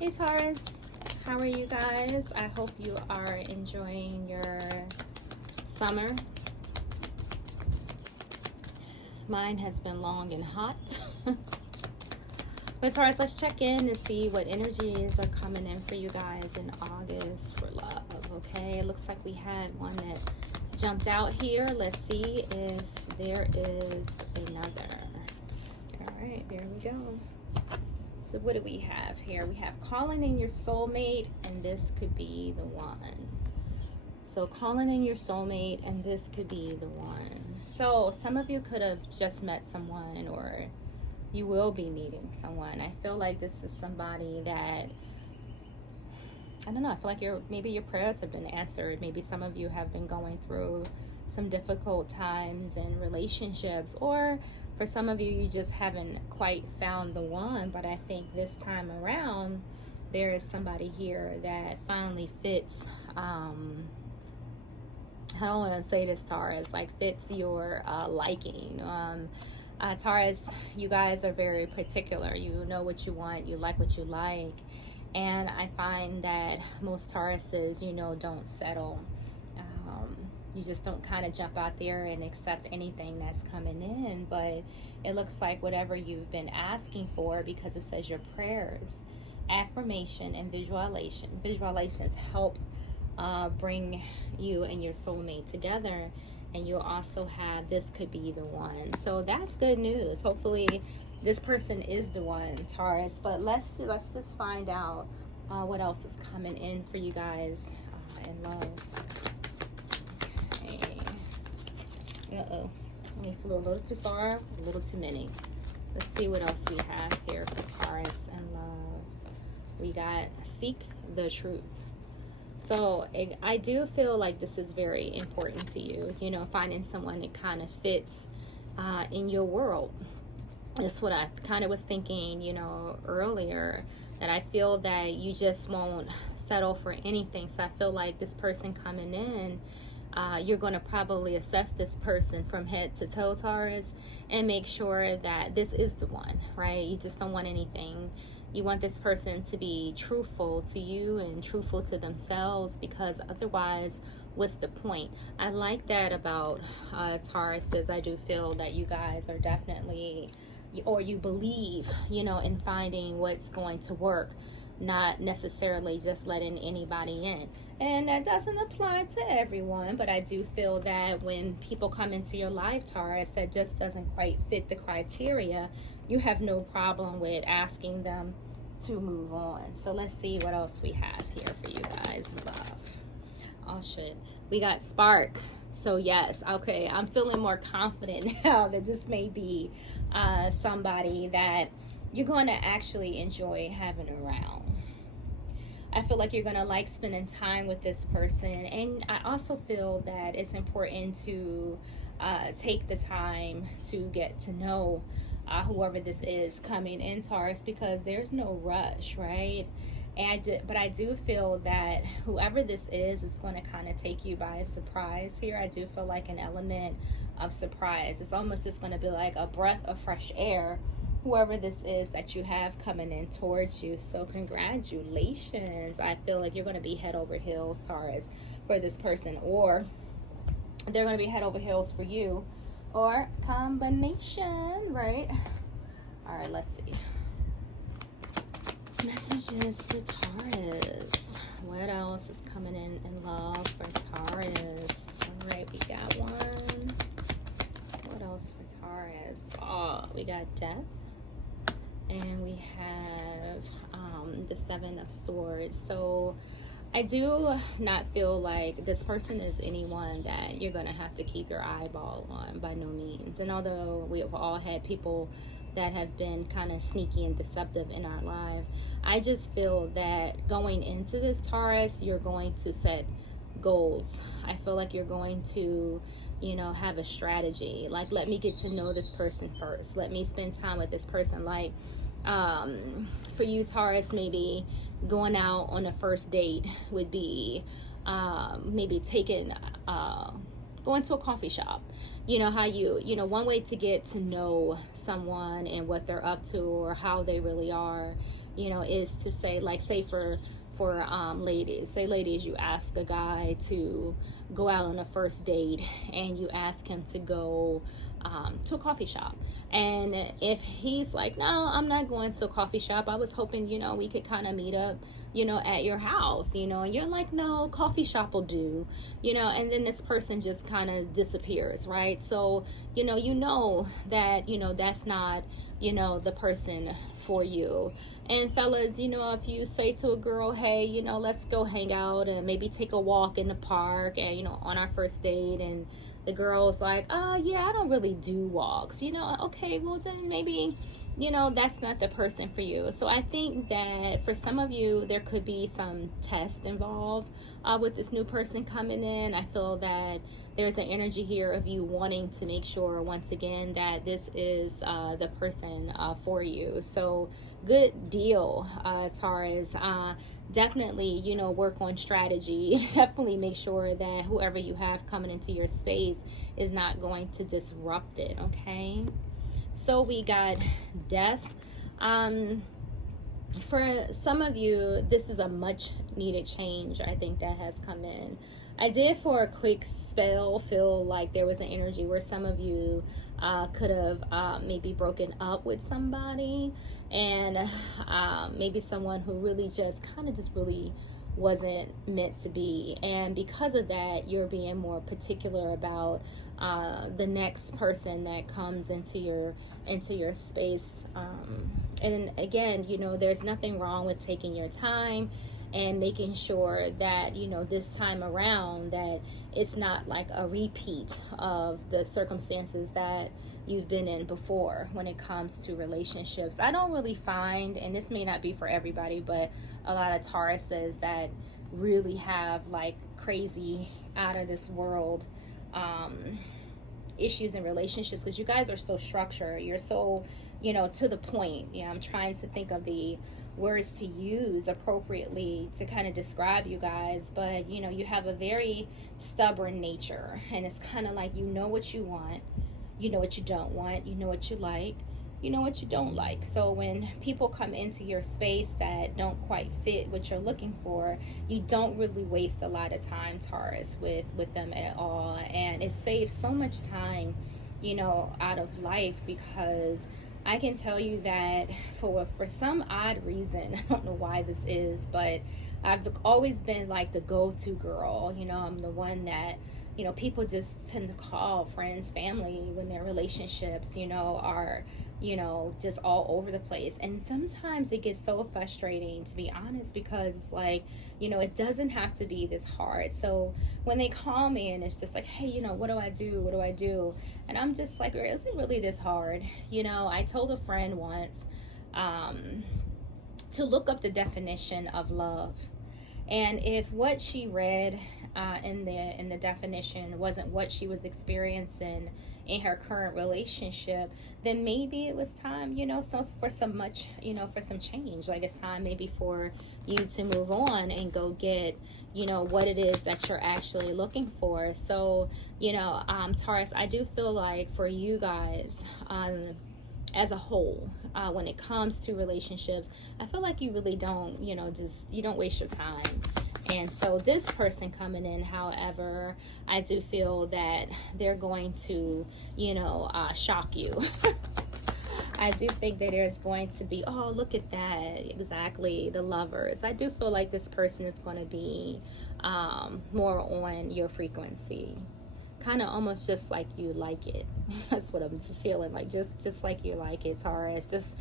Hey Taurus, how are you guys? I hope you are enjoying your summer. Mine has been long and hot. But Taurus, let's check in and see what energies are coming in for you guys in August for love, okay? It looks like we had one that jumped out here. Let's see if there is another. All right, there we go. So what do we have here? We have calling in your soulmate, and this could be the one. So calling in your soulmate, and this could be the one. So some of you could have just met someone, or you will be meeting someone. I feel like this is somebody that, I don't know, I feel like maybe your prayers have been answered. Maybe some of you have been going through some difficult times in relationships, or for some of you, you just haven't quite found the one. But I think this time around, there is somebody here that finally fits, I don't want to say this, Taurus, like fits your liking. Taurus, you guys are very particular. You know what you want, you like what you like. And I find that most Tauruses, don't settle. You just don't kind of jump out there and accept anything that's coming in. But it looks like whatever you've been asking for, because it says your prayers, affirmation, and visualizations help bring you and your soulmate together. And you'll also have, this could be the one. So that's good news. Hopefully this person is the one, Taurus. But let's just find out what else is coming in for you guys in love. Uh-oh, we flew a little too far, a little too many. Let's see what else we have here for Taurus and love. We got seek the truth. So I do feel like this is very important to you, finding someone that kind of fits in your world. That's what I kind of was thinking, earlier, that I feel that you just won't settle for anything. So I feel like this person coming in, you're going to probably assess this person from head to toe, Taurus, and make sure that this is the one, right? You just don't want anything. You want this person to be truthful to you and truthful to themselves, because otherwise, what's the point? I like that about Tauruses. I do feel that you guys are definitely, or you believe, in finding what's going to work, not necessarily just letting anybody in. And that doesn't apply to everyone, but I do feel that when people come into your life, Taurus, that just doesn't quite fit the criteria, you have no problem with asking them to move on. So let's see what else we have here for you guys. Love. Oh shit. We got spark. So yes, okay, I'm feeling more confident now that this may be somebody that you're going to actually enjoy having around. I feel like you're going to like spending time with this person. And I also feel that it's important to take the time to get to know whoever this is coming in, Taurus, because there's no rush, right? But I do feel that whoever this is going to kind of take you by surprise here. I do feel like an element of surprise. It's almost just going to be like a breath of fresh air, whoever this is that you have coming in towards you. So congratulations. I feel like you're going to be head over heels, Taurus, for this person, or they're going to be head over heels for you, or combination, right? All right, let's see. Messages for Taurus. What else is coming in love for Taurus? All right, we got one. What else for Taurus? Oh, we got death. And we have the Seven of Swords. So I do not feel like this person is anyone that you're going to have to keep your eyeball on, by no means. And although we have all had people that have been kind of sneaky and deceptive in our lives, I just feel that going into this, Taurus, you're going to set goals. I feel like you're going to, have a strategy. Like, let me get to know this person first. Let me spend time with this person. Like, for you, Taurus, maybe going out on a first date would be maybe going to a coffee shop. How one way to get to know someone and what they're up to, or how they really are, is to say, like, say for ladies, say ladies, you ask a guy to go out on a first date, and you ask him to go to a coffee shop. And if he's like, no, I'm not going to a coffee shop, I was hoping, we could kind of meet up, at your house, and you're like, no, coffee shop will do, and then this person just kind of disappears, right? So, you know that, that's not, the person for you. And fellas, if you say to a girl, hey, let's go hang out and maybe take a walk in the park, and, on our first date, and the girl's like, oh, yeah, I don't really do walks, okay, well, then maybe, that's not the person for you. So I think that for some of you, there could be some test involved with this new person coming in. I feel that there's an energy here of you wanting to make sure, once again, that this is the person for you. So good deal, Taurus. Definitely, work on strategy. Definitely make sure that whoever you have coming into your space is not going to disrupt it, okay? So we got death. For some of you, this is a much needed change, I think, that has come in. I did, for a quick spell, feel like there was an energy where some of you could have maybe broken up with somebody, and maybe someone who really just really wasn't meant to be. And because of that, you're being more particular about the next person that comes into your space. And again, there's nothing wrong with taking your time and making sure that, this time around, that it's not like a repeat of the circumstances that you've been in before when it comes to relationships. I don't really find, and this may not be for everybody, but a lot of Tauruses that really have like crazy, out of this world issues in relationships, because you guys are so structured, you're so, to the point. I'm trying to think of the words to use appropriately to kind of describe you guys, but you have a very stubborn nature, and it's kind of like, what you want, what you don't want, what you like, what you don't like. So when people come into your space that don't quite fit what you're looking for, you don't really waste a lot of time, Taurus, with them at all. And it saves so much time, out of life, because I can tell you that for some odd reason, I don't know why this is, but I've always been like the go-to girl. I'm the one that, people just tend to call, friends, family, when their relationships, are, just all over the place. And sometimes it gets so frustrating, to be honest, because it's like, it doesn't have to be this hard. So when they call me and it's just like, hey, what do I do? What do I do? And I'm just like, is it really this hard? I told a friend once to look up the definition of love. And if what she read in the definition wasn't what she was experiencing in her current relationship, then maybe it was time, for some change. Like, it's time maybe for you to move on and go get, what it is that you're actually looking for. So, Taurus, I do feel like for you guys, as a whole, when it comes to relationships, I feel like you really don't, you don't waste your time. And so this person coming in, however, I do feel that they're going to, shock you. I do think that there's going to be, oh, look at that, exactly, the Lovers. I do feel like this person is going to be more on your frequency, kind of almost just like you like it. That's what I'm just feeling like, just like you like it, Taurus. This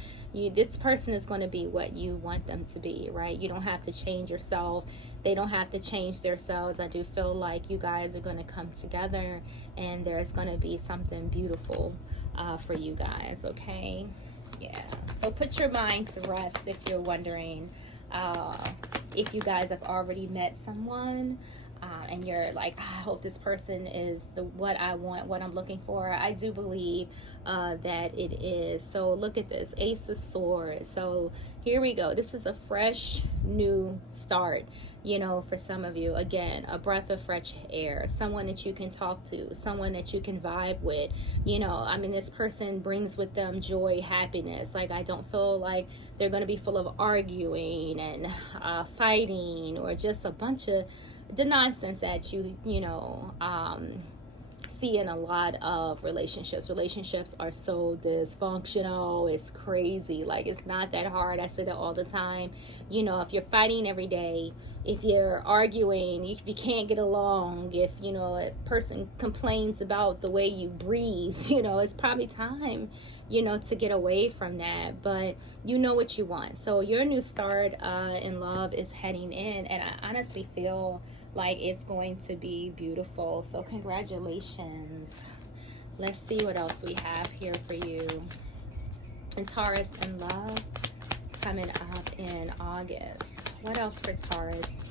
person is going to be what you want them to be, right? You don't have to change yourself. They don't have to change themselves. I do feel like you guys are going to come together, and there's going to be something beautiful for you guys, okay? Yeah. So put your mind to rest if you're wondering if you guys have already met someone. And you're like, I hope this person is what I want, what I'm looking for. I do believe that it is. So look at this, Ace of Swords. So here we go. This is a fresh new start, you know, for some of you. Again, a breath of fresh air, someone that you can talk to, someone that you can vibe with. You know, I mean, this person brings with them joy, happiness. Like, I don't feel like they're going to be full of arguing and fighting, or just a bunch of the nonsense that you know, see in a lot of relationships. Relationships are so dysfunctional. It's crazy. Like, it's not that hard. I say that all the time. You know, if you're fighting every day, if you're arguing, if you can't get along, if, you know, a person complains about the way you breathe, you know, it's probably time, you know, to get away from that. But you know what you want. So your new start in love is heading in, and I honestly feel like it's going to be beautiful. So congratulations. Let's see what else we have here for you. And Taurus in love coming up in August. What else for Taurus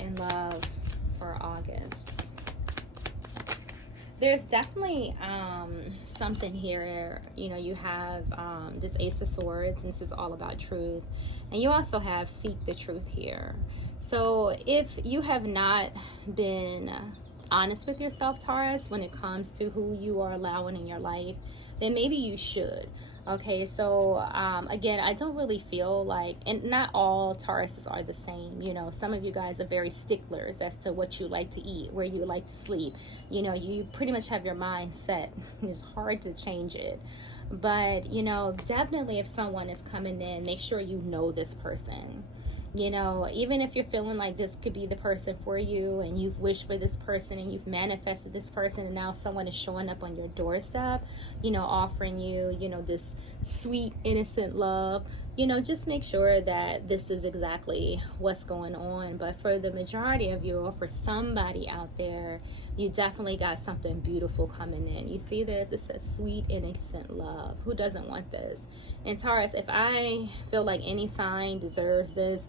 in love for August? There's definitely something here. You know, you have this Ace of Swords, and this is all about truth. And you also have seek the truth here. So if you have not been honest with yourself, Taurus, when it comes to who you are allowing in your life, then maybe you should. Okay, so again, I don't really feel like, and not all Tauruses are the same. You know, some of you guys are very sticklers as to what you like to eat, where you like to sleep. You know, you pretty much have your mind set. It's hard to change it. But, you know, definitely if someone is coming in, make sure you know this person. You know, even if you're feeling like this could be the person for you, and you've wished for this person and you've manifested this person, and now someone is showing up on your doorstep, you know, offering you, you know, this sweet, innocent love, you know, just make sure that this is exactly what's going on. But for the majority of you, or for somebody out there, you definitely got something beautiful coming in. You see this? It says sweet, innocent love. Who doesn't want this? And Taurus, if I feel like any sign deserves this,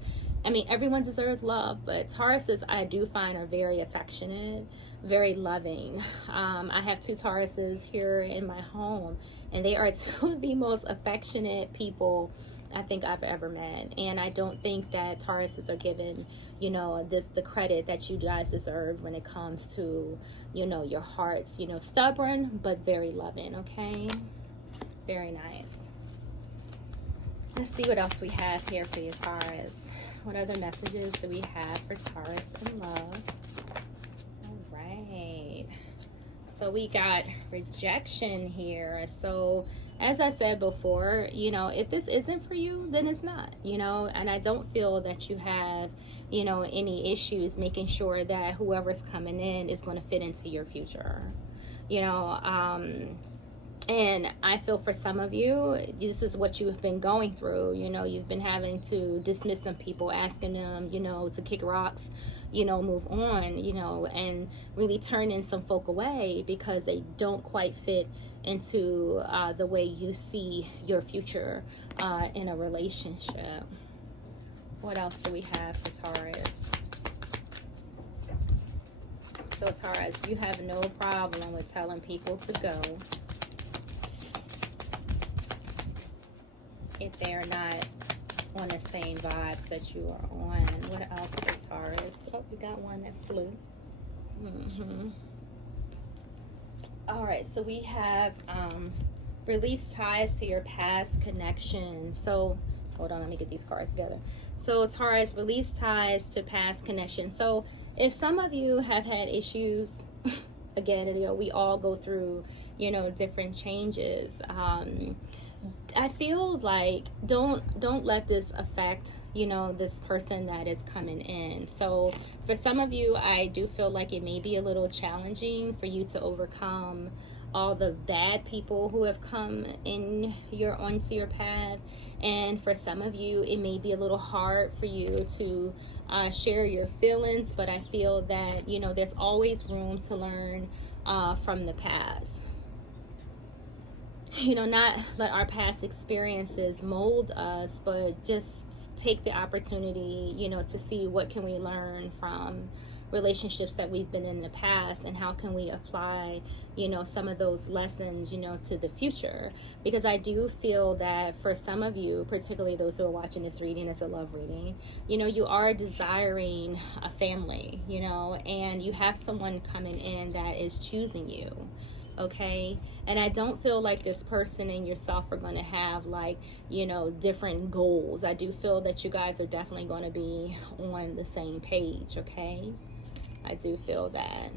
I mean, everyone deserves love, but Tauruses, I do find, are very affectionate, very loving. I have two Tauruses here in my home, and they are two of the most affectionate people I think I've ever met. And I don't think that Tauruses are given, you know, the credit that you guys deserve when it comes to, you know, your hearts. You know, stubborn, but very loving, okay? Very nice. Let's see what else we have here for you, Taurus. What other messages do we have for Taurus in love? All right. So we got rejection here. So as I said before, you know, if this isn't for you, then it's not, you know, and I don't feel that you have, you know, any issues making sure that whoever's coming in is going to fit into your future, you know. And I feel for some of you, this is what you've been going through. You know, you've been having to dismiss some people, asking them, you know, to kick rocks, you know, move on, you know, and really turning some folk away because they don't quite fit into the way you see your future in a relationship. What else do we have for Taurus? So Taurus, you have no problem with telling people to go if they're not on the same vibes that you are on. What else for Taurus? Oh, we got one that flew. All right, so we have release ties to your past connection. So hold on, let me get these cards together. So Taurus, release ties to past connection. So if some of you have had issues, again, you know, we all go through, you know, different changes. I feel like don't let this affect, you know, this person that is coming in. So for some of you, I do feel like it may be a little challenging for you to overcome all the bad people who have come in onto your path. And for some of you, it may be a little hard for you to share your feelings, but I feel that, you know, there's always room to learn from the past. You know, not let our past experiences mold us, but just take the opportunity, you know, to see what can we learn from relationships that we've been in the past, and how can we apply, some of those lessons, to the future. Because I do feel that for some of you, particularly those who are watching this reading as a love reading, you are desiring a family, and you have someone coming in that is choosing you. Okay, and I don't feel like this person and yourself are going to have different goals. I do feel that you guys are definitely going to be on the same page. Okay, I do feel that.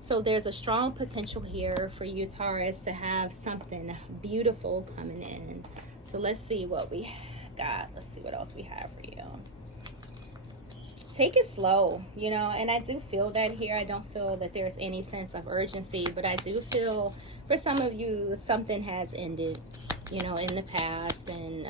So there's a strong potential here for you, Taurus, to have something beautiful coming in. So let's see what we got. Let's see what else we have for you. Take it slow, and I do feel that here. I don't feel that there's any sense of urgency, but I do feel for some of you something has ended, in the past, and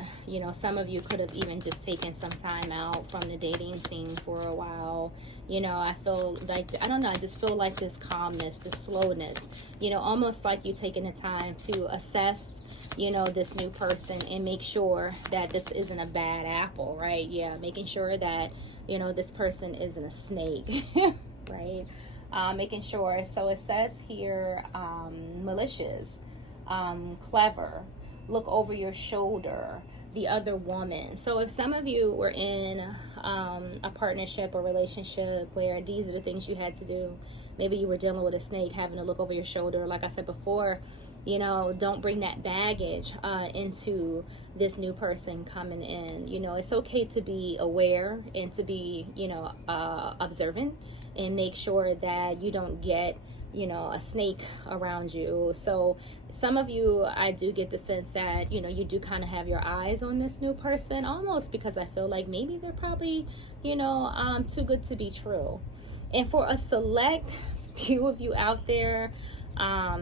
some of you could have even just taken some time out from the dating scene for a while. I feel like, I don't know, I just feel like this calmness, this slowness, almost like you taking the time to assess this new person and make sure that this isn't a bad apple, right? Yeah, making sure that this person isn't a snake, right? Making sure. So it says here, malicious, clever, look over your shoulder, the other woman. So if some of you were in a partnership or relationship where these are the things you had to do, maybe you were dealing with a snake, having to look over your shoulder, like I said before, don't bring that baggage into this new person coming in. It's okay to be aware and to be, observant, and make sure that you don't get, a snake around you. So some of you, I do get the sense that, you do kind of have your eyes on this new person, almost because I feel like maybe they're probably, too good to be true. And for a select few of you out there, I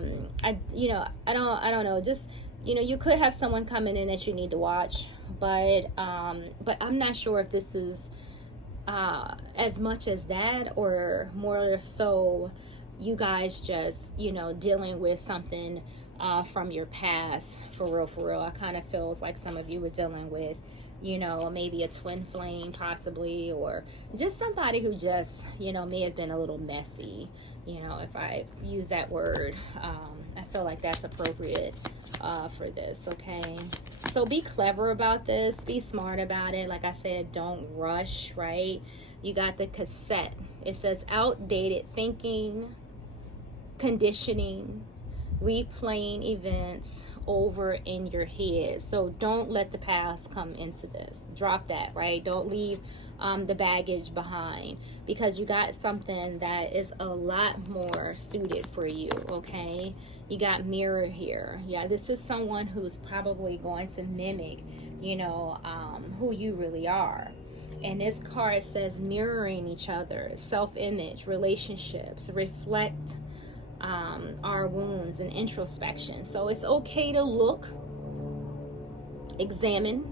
don't know, just, you could have someone coming in that you need to watch, but I'm not sure if this is as much as that, or more so you guys just, dealing with something from your past. For real, I kind of feels like some of you were dealing with, maybe a twin flame possibly, or just somebody who just, may have been a little messy. If I use that word, I feel like that's appropriate for this. Okay, so be clever about this, be smart about it. Like I said, don't rush, right? You got the cassette. It says outdated thinking, conditioning, replaying events over in your head. So don't let the past come into this. Drop that, right? Don't leave the baggage behind, because you got something that is a lot more suited for you. Okay, you got mirror here. Yeah, this is someone who's probably going to mimic, who you really are. And this card says mirroring each other, self-image, relationships, reflect our wounds, and introspection. So it's okay to look, examine.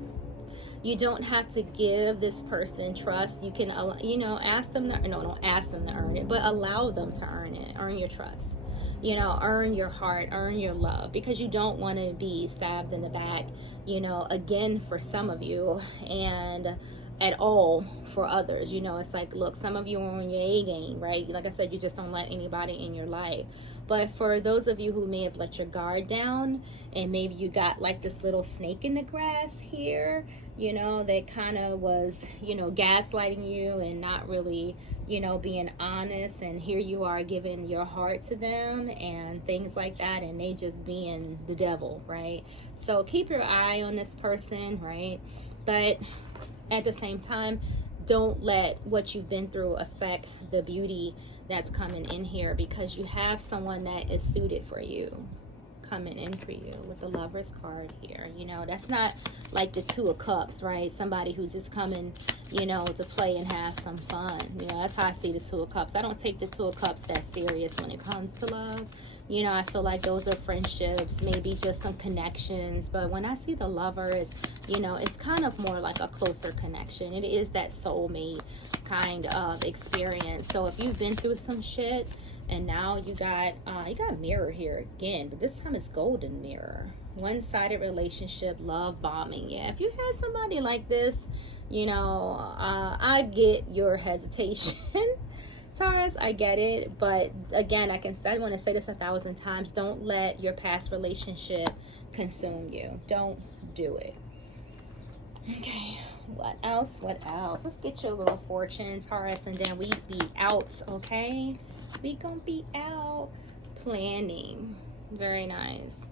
You don't have to give this person trust. You can, ask them to, don't ask them to earn it, but allow them to earn it. Earn your trust. Earn your heart, earn your love, because you don't want to be stabbed in the back, again for some of you, and at all for others. It's like, look, some of you are on your A game, right? Like I said, you just don't let anybody in your life. But for those of you who may have let your guard down, and maybe you got like this little snake in the grass here, that kind of was, gaslighting you and not really, being honest, and here you are giving your heart to them and things like that, and they just being the devil, right? So keep your eye on this person, right? But at the same time, don't let what you've been through affect the beauty that's coming in here, because you have someone that is suited for you coming in for you with the Lover's card here. That's not like the Two of Cups, right? Somebody who's just coming, to play and have some fun. That's how I see the Two of Cups. I don't take the Two of Cups that serious when it comes to love. I feel like those are friendships, maybe just some connections. But when I see the Lovers, it's kind of more like a closer connection. It is that soulmate kind of experience. So if you've been through some shit, and now you got mirror here again, but this time it's golden mirror. One-sided relationship, love bombing. Yeah, if you had somebody like this, I get your hesitation Taurus, I get it, but again, I want to say this 1,000 times. Don't let your past relationship consume you. Don't do it. Okay, what else? What else? Let's get your little fortune, Taurus, and then we be out, okay? We gonna be out planning. Very nice.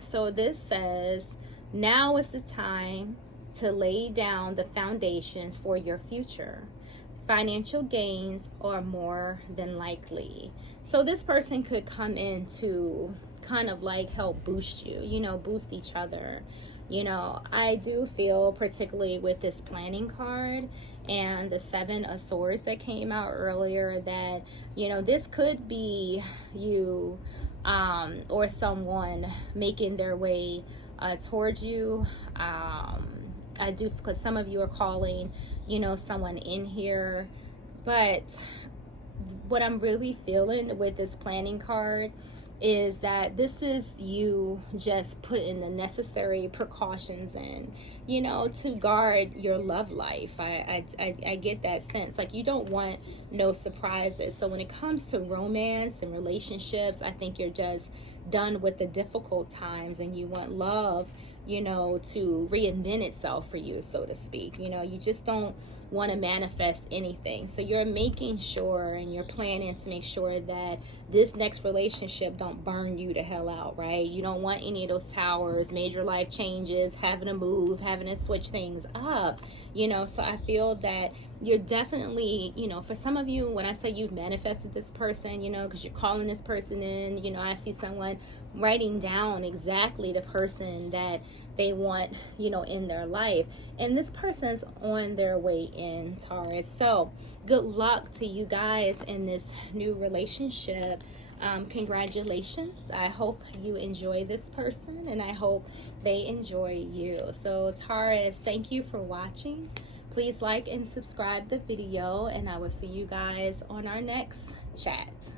So this says, now is the time to lay down the foundations for your future. Financial gains are more than likely. So this person could come in to kind of like help boost you, you know, boost each other. You know, I do feel, particularly with this planning card and the 7 of Swords that came out earlier, that, you know, this could be you or someone making their way towards you. I do, because some of you are calling, you know, someone in here. But what I'm really feeling with this planning card is that this is you just putting the necessary precautions in, you know, to guard your love life. I get that sense. Like, you don't want no surprises. So when it comes to romance and relationships, I think you're just done with the difficult times, and you want love, you know, to reinvent itself for you, so to speak. You know, you just don't want to manifest anything. So you're making sure, and you're planning to make sure that this next relationship don't burn you to hell out, right? You don't want any of those towers, major life changes, having to move, having to switch things up, you know. So I feel that you're definitely, you know, for some of you, when I say you've manifested this person, you know, because you're calling this person in, you know, I see someone writing down exactly the person that they want, you know, in their life, and this person's on their way in, Taurus. So good luck to you guys in this new relationship. Congratulations. I hope you enjoy this person, and I hope they enjoy you. So Taurus, thank you for watching. Please like and subscribe the video, and I will see you guys on our next chat.